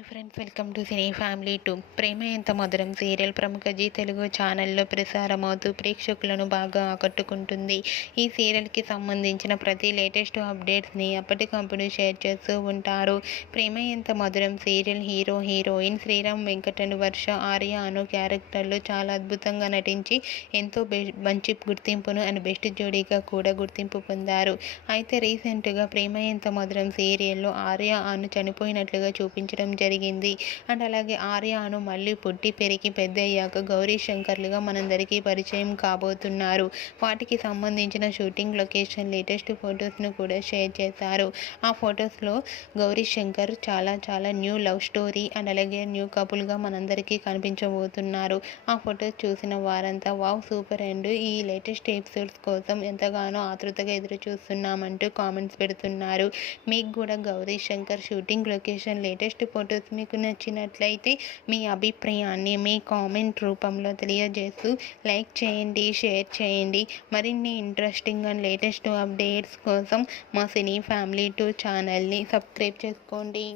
Hi friends, welcome to cine family 2. ప్రేమ ఎంత మధురం serial ప్రముఖ జీ తెలుగు ఛానల్లో ప్రసారమవుతూ ప్రేక్షకులను బాగా ఆకట్టుకుంటుంది. ఈ సీరియల్కి సంబంధించిన ప్రతి లేటెస్ట్ అప్డేట్స్ని అప్పటికప్పుడు షేర్ చేస్తూ ఉంటారు. ప్రేమ ఎంత మధురం serial hero heroine Sriram Venkatan, వర్ష, ఆర్య అను క్యారెక్టర్లు చాలా అద్భుతంగా నటించి ఎంతో మంచి గుర్తింపును అండ్ బెస్ట్ జోడీగా కూడా గుర్తింపు పొందారు. అయితే రీసెంట్గా ప్రేమ ఎంత మధురం సీరియల్లో ఆర్య అను చనిపోయినట్లుగా చూపించడం జరిగింది. అండ్ అలాగే ఆర్యను మళ్ళీ పుట్టి పెరిగి పెద్దయ్యాక గౌరీ శంకర్లుగా మనందరికీ పరిచయం కాబోతున్నారు. వాటికి సంబంధించిన షూటింగ్ లొకేషన్ లేటెస్ట్ ఫొటోస్ను కూడా షేర్ చేశారు. ఆ ఫొటోస్లో గౌరీ శంకర్ చాలా న్యూ లవ్ స్టోరీ అండ్ అలాగే న్యూ కపుల్గా మనందరికీ కనిపించబోతున్నారు. ఆ ఫొటోస్ చూసిన వారంతా వావ్ సూపర్ అండ్ ఈ లేటెస్ట్ ఎపిసోడ్స్ కోసం ఎంతగానో ఆతృతగా ఎదురు చూస్తున్నామంటూ కామెంట్స్ పెడుతున్నారు. మీకు కూడా Gauri Shankar shooting location latest photos మీకు నచ్చినట్లయితే మీ అభిప్రాయాన్ని మీ కామెంట్ రూపంలో తెలియజేస్తూ లైక్ చేయండి, షేర్ చేయండి. మరిన్ని ఇంట్రెస్టింగ్ అండ్ లేటెస్ట్ అప్డేట్స్ కోసం మా సినీ ఫ్యామిలీ 2 ఛానల్ని సబ్స్క్రైబ్ చేసుకోండి.